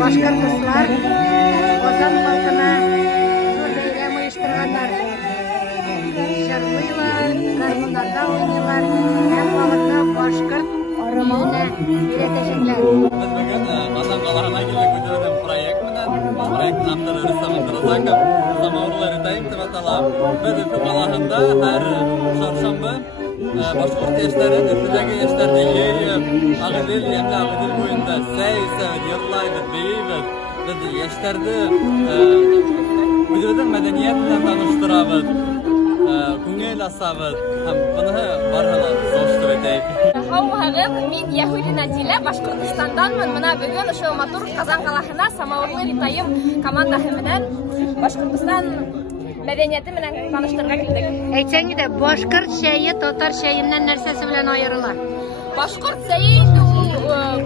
Башкортостан Казан халкына зур бәйрәм оештырганнар. Җырлыйлар, гармуннарда уйныйлар, һәм вакытта башкорт арымына өйрәтәчәкләр. Biz bugün Kazan Kalahına gelip götürdüm proyekt bilen. Proyektin aptırı Rüstem Abdurrazakov. Samavruları tayip tıvatala. Biz Üfü Kalahında her çarşamba Başkurt yaşları, Üfü'deki yaşlarda yiyip, Ağıdil, Yemli Ağıdil boyunda seyse, yıllaydık, beyiydik. Biz yaşlarda vücudun medeniyetinden tanıştırabız. Күңел асабыз һәм буны барһала зоштыр әйтәйек. Һаумагыз, мин Яһүди Надилә, Башкортстанданмын. Менә бүген ошо матур Казан каласына Самавырлы Ритаим командаһы менән Башкортстан мәдәнияте менән таныштырга килдек. Әйтсәң иде, башкорт чәйе татар чәйеннән нәрсәсе белән аерыла? Башкорт чәйе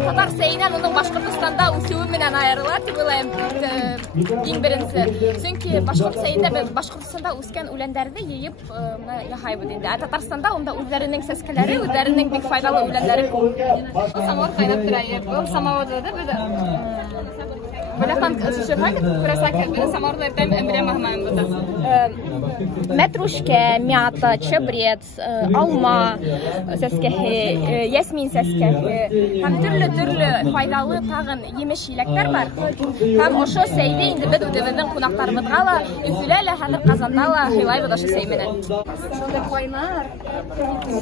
татар чәйеннән уның Башкортстанда үсүе менән аерыла дип уйлыйм. Иң беренче. Чөнки башкорт чәйендә без Башкортстанда үскән үләннәрне йыйып яһайбыз инде. Татарстанда унда үзләренең сәскәләре, үзләренең бик файдалы үләннәре күп. Самавыр кайнап тора иде. Ул самавырда без Бәләкән шөһәт күрәсәк, без самавырлардан әмрә мәгълүм булды. Мәтрушка, мята, чебрец, алма сәскәһе, ясмин сәскәһе һәм төрле файдалы тагын җимеш-җиләкләр бар. Һәм ошо сәйдә инде без үзебезнең кунакларыбызга ла, Өфөлә ла, хәзер Казанда ла хыйлайбыз ошо сәй менән. Шунда кайнар,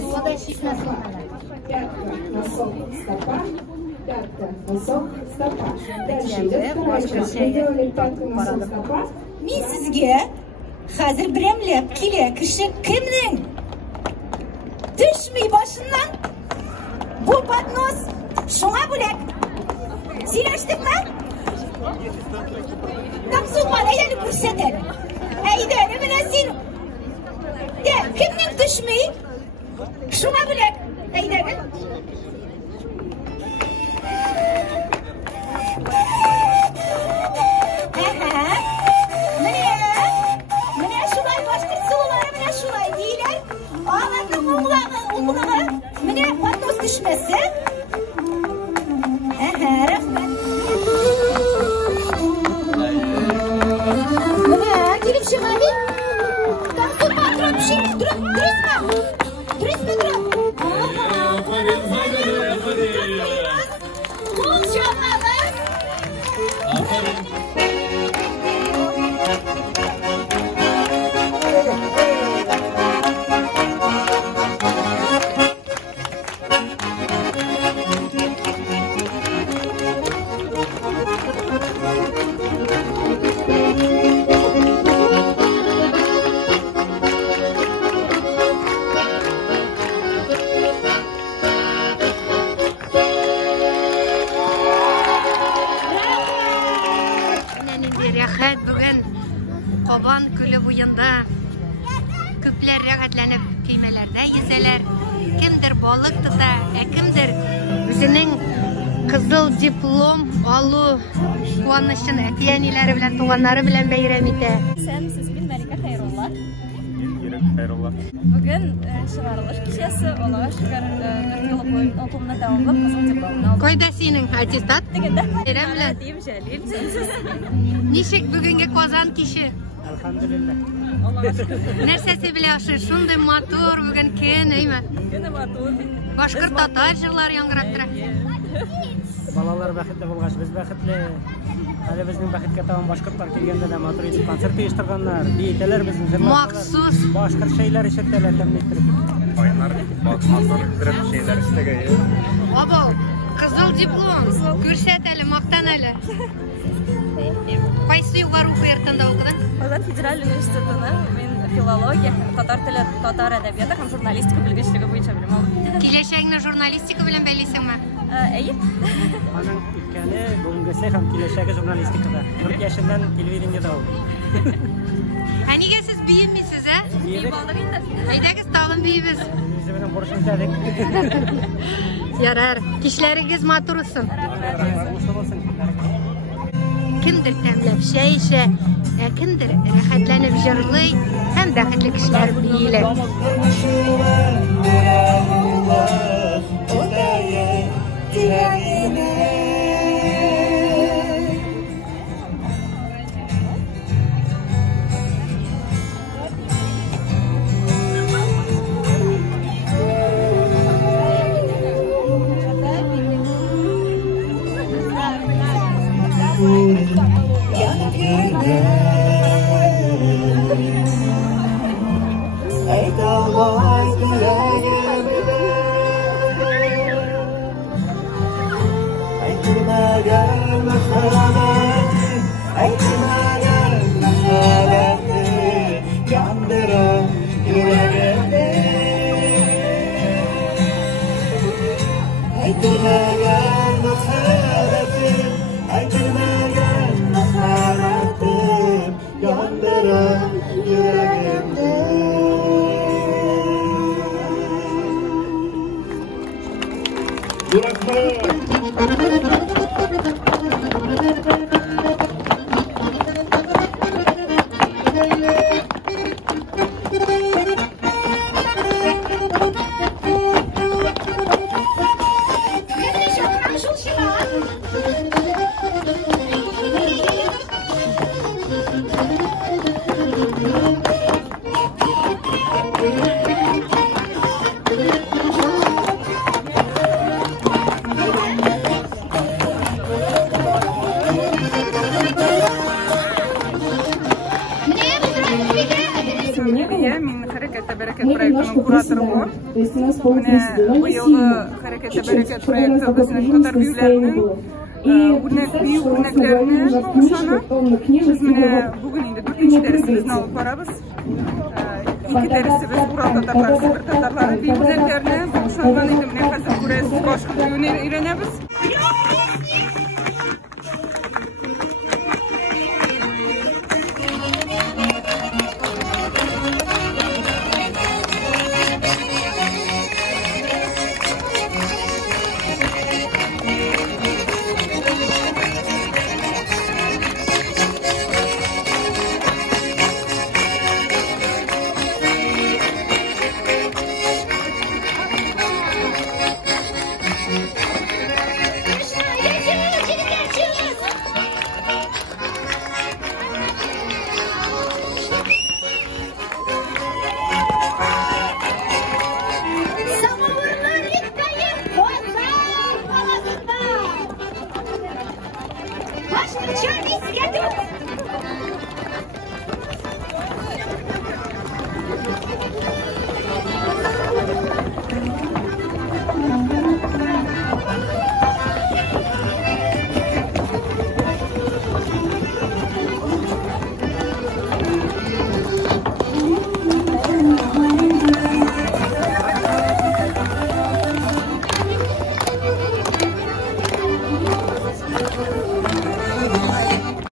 суда чишмәсен. Мен сізге қазір біремлеп келе кіші кімнің düşмей башынан бұл поднос шуңа бөлек сөйлештік ма? Тамсулман әйелі көрсетер әйдері міне сен кімнің düşмей шуңа бөлек әйдері Mene patnos düşmesin. Rahmet. Mene gelip şemali. Tamsın patron bir şey durup dürüst mü? Dürüst mü durup? Kol şamladı. Бүген Кабан күле буенда күпләр рәхәтләнеп көймәләрдә йөзәләр. Кемдер балык тота, кемдер үзенең кызыл диплом алу куанычын әтиәниләре белән, туганнары белән бәйрәм итә. Сез бит Мәликә Хәйрулла. Хәйрулла. Бүген чыгарылыш кичәсе, Аллага шөкер, 4 ел буе укымны дәвамлап кызыл дипломны алдым. Кайда синең аттестат? Дигәндә, Бәйрәм белән. Дип җәлил. Ничек бүгенге Казан киче? Elhamdülillah. Нәрсәсе белән шундый матур бүген көн, әйме? Көне матур. Башкорт татар җырлар яңгырап тора. Балалар бәхетле булгач, без бәхетле. Әле безнең бәхеткә тамам башкортлар килгәндә дә матур итеп концерт оештырганнар. Биетәләр безнең җырлар. Махсус Башкорт шәйләр ишетәләр тәмле итеп. Кайнар матур итеп шәйләр ишетәгән. Абау, кызыл диплом. Күрсәт әле, мактан әле. Кайсы югары уку йортында укыдың? Казан федераль университетында мен филология, татар теле, татар әдәбияты һәм журналистика белгечлеге буенча белем алдым. Киләчәгеңне журналистика белән бәйлисеңме? Әйе. Аның үткәне, бүгенгесе һәм киләчәге журналистикада. 4 яшеннән телевидениедә ул. Нигә сез биемисез, ә? Бик балдыр инде. Әйдәгез тагын биебез. Үзе белән бурычын үтәдек. Ярар, кишләрегез матур булсын. Кемдер тәмләп чәй эчә, кемдер рәхәтләнеп җырлый һәм бәхетле кешеләр биелә. Chinese, get up!